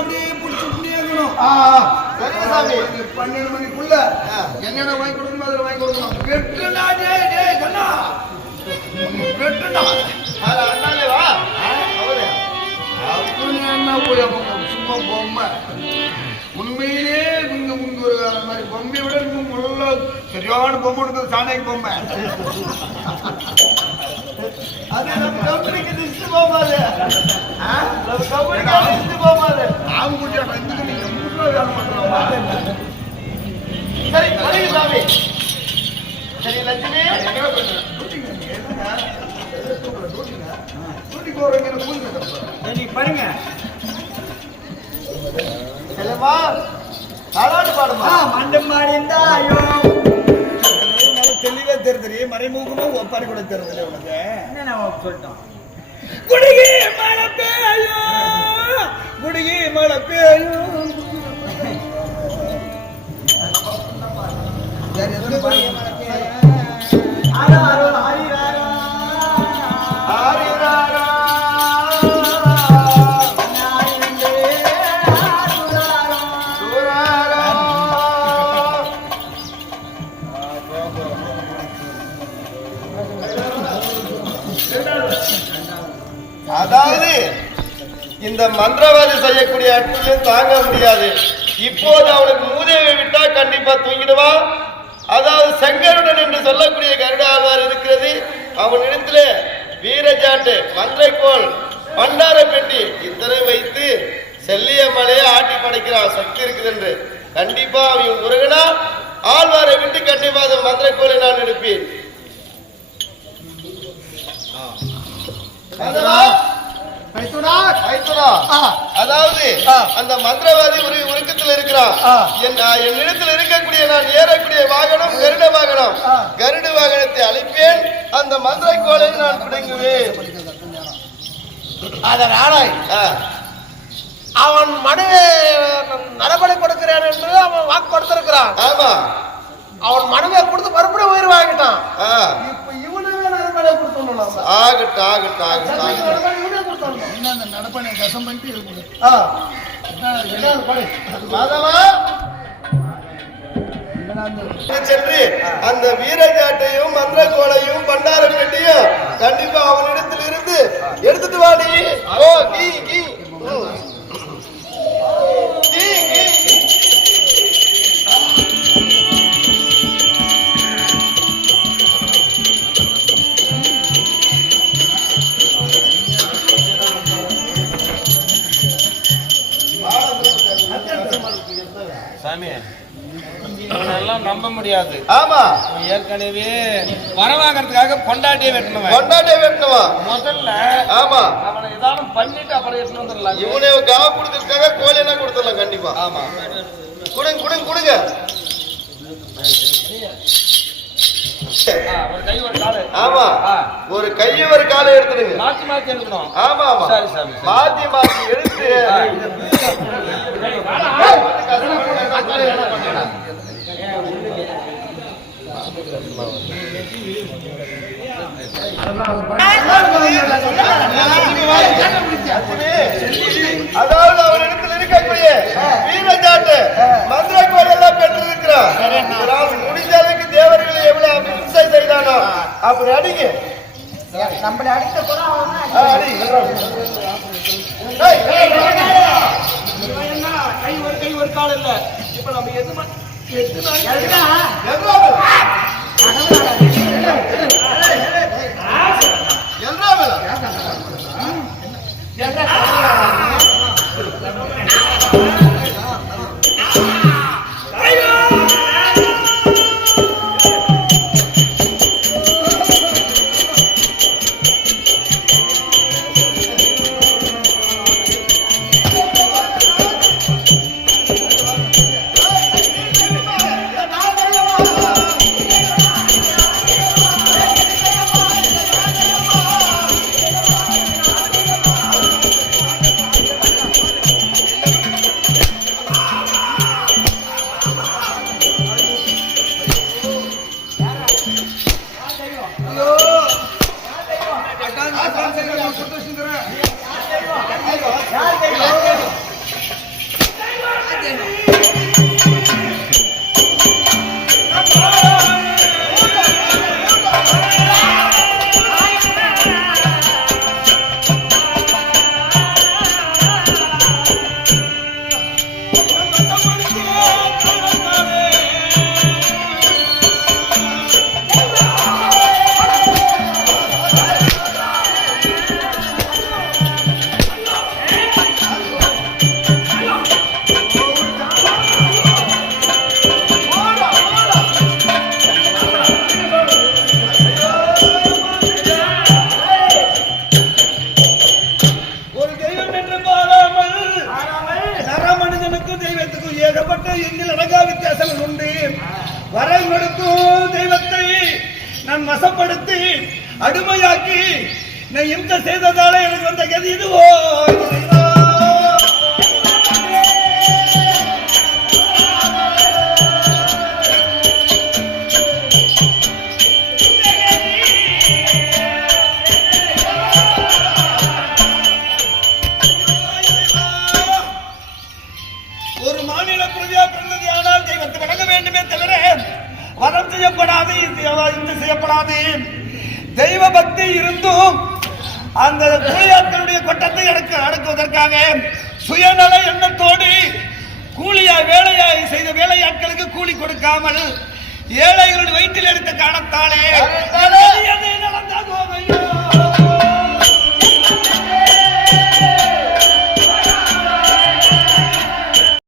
அப்படியே பிடிச்சிட்டு இருக்கணும். சரி சாமி. 12 மணிக்குள்ள என்னென்ன வாங்கி கொடுக்கணும் அதில் வாங்கி கொடுக்கணும். வெட்டுனா டேய் கண்ணா வெட்டுனா அண்ணாலே வா அவரு அப்படின்னு என்ன போய் சும்மா பொம்மை உண்மையிலே இங்க ஒரு மாதிரி பொம்மையை விட இன்னும் முதல்ல சரியான பொம்மை இருக்குது. சாணகி பொம்மை அது நம்ம கம்பெனிக்கு திட்டு போகாது. நம்ம கம்பெனிக்கு திட்டு போகாது. ஆவு குட்டியா ரெண்டு நீங்க 3 ரூபா வேலை பண்றோம். சரி மணிக்கு சாமி. சரி லட்சுமி பாருங்க செல்லம்மா தாலாட்டு பாடுமா. மண்டம் மாடி இருந்தா ஐயோ நல்லா தெளிவா தெரியுது. மறைமுகமும் ஒப்பாரி கூட தெரியுது. உனக்கு என்ன சொல்லிட்டான். குடிகி மழை பெய்யும் குடிகி மழை பெய்யும். அதாவது இந்த மந்திரவாதி செய்யக்கூடிய அற்புதம் தாங்க முடியாது. இப்போது அவனுக்கு மூதேவை விட்டா கண்டிப்பா தூங்கிடுவா. அதாவது செங்கருடன் என்று சொல்லக்கூடிய கருட ஆழ்வார் இருக்கிறது. அவனிடத்துல வீரஜாட்டு மந்திரக்கோள் பண்டார பெட்டி இத்தனை வைத்து செல்லிய மலையை ஆட்டி படைக்கிறான். சக்தி இருக்குது என்று கண்டிப்பா அவன் முருகனா ஆழ்வாரை விட்டு கண்டிப்பா அந்த மந்திரக்கோளை நான் எடுப்பேன். அதாவது அந்த மந்திரவாதி ஒரு உருக்கத்தில் இருக்கிறான். என்னிடத்தில் இருக்கக்கூடிய நான் ஏறக்கூடிய வாகனம் கருட வாகனம். கருட வாகனத்தை அழிப்பேன். அந்த மந்திரக்கோளை நான் பிடுங்குவேன். அதனால அவன் மனுவை நரபலி கொடுக்கிறான் என்று அவன் வாக்கு கொடுத்திருக்கிறான். ஆமா, அவன் மனுவை கொடுத்து மறுபடியும் உயிர் வாங்கிட்டான். இப்ப இவனுமே நரபலி கொடுத்தோம். ஆகட்டும் ஆகட்டும் ஆகட்டும். நடப்பனை கசம் பண்ணிட்டு சென்று அந்த வீரஜாட்டையும் மந்திரக்கோளையும் பண்டார பெட்டியும் கண்டிப்பா அவனிடத்தில் இருந்து எடுத்துட்டு வாடி. ஓ கீ கீ சாமி எல்லாம் நம்ப முடியாது. ஆமா, ஏற்கனவே வரவாங்கிறதுக்காக கொண்டாட்டியே வெட்டணுவா முதல்ல. ஆமா, அவனை ஏதாவது பண்ணிட்டு அப்புறம் எடுத்துட்டு வந்துடலாம். இவனே காவ கொடுக்கறதுக்காக கோழி எல்லாம் கொடுத்துடலாம் கண்டிப்பா. ஆமா, கொடுங்க கொடுங்க கொடுங்க. ஒரு கை ஒரு காலு. ஆமா, ஒரு கை ஒரு காலை எடுத்துடுங்க. மாத்தி மாத்தி எடுக்கணும். ஆமா ஆமா, சரி சாமி, மாத்தி மாத்தி எடுத்து அதாவது அவரிடத்தில் இருக்கக்கூடிய வீரஜாட்டு மந்திரக்கோள் எல்லாம் பெற்றிருக்கிறார். முடிஞ்ச அளவுக்கு தேவர்களை எவ்வளவு அபிஷை செய்தானோ அப்படி அடிங்க. நம்மள அடிக்க கூட கை ஒரு கால் இல்ல. இப்ப நம்ம எது வரம் கொடுக்கும் தெய்வத்தை நான் வசப்படுத்தி அடிமையாக்கி நான் இம்சை செய்ததால எனக்கு வந்த கதி இதுவோ. ஒரு மாநில பிரதியா பிறந்தது ஆனால் தெய்வத்தை வணங்க வேண்டுமே தவிர வரம் செய்யப்படாது, இந்த செய்யப்படாது. தெய்வ பக்தி இருந்தும் அந்த கூலியாட்களுடைய கொட்டத்தை அடக்குவதற்காக சுயநல எண்ணத்தோடு வேலையாய் செய்த வேலையாட்களுக்கு கூலி கொடுக்காமல் ஏழைகளுடைய வயிற்றில் எடுத்த காரணத்தாலே நடந்ததோ ஐயோ.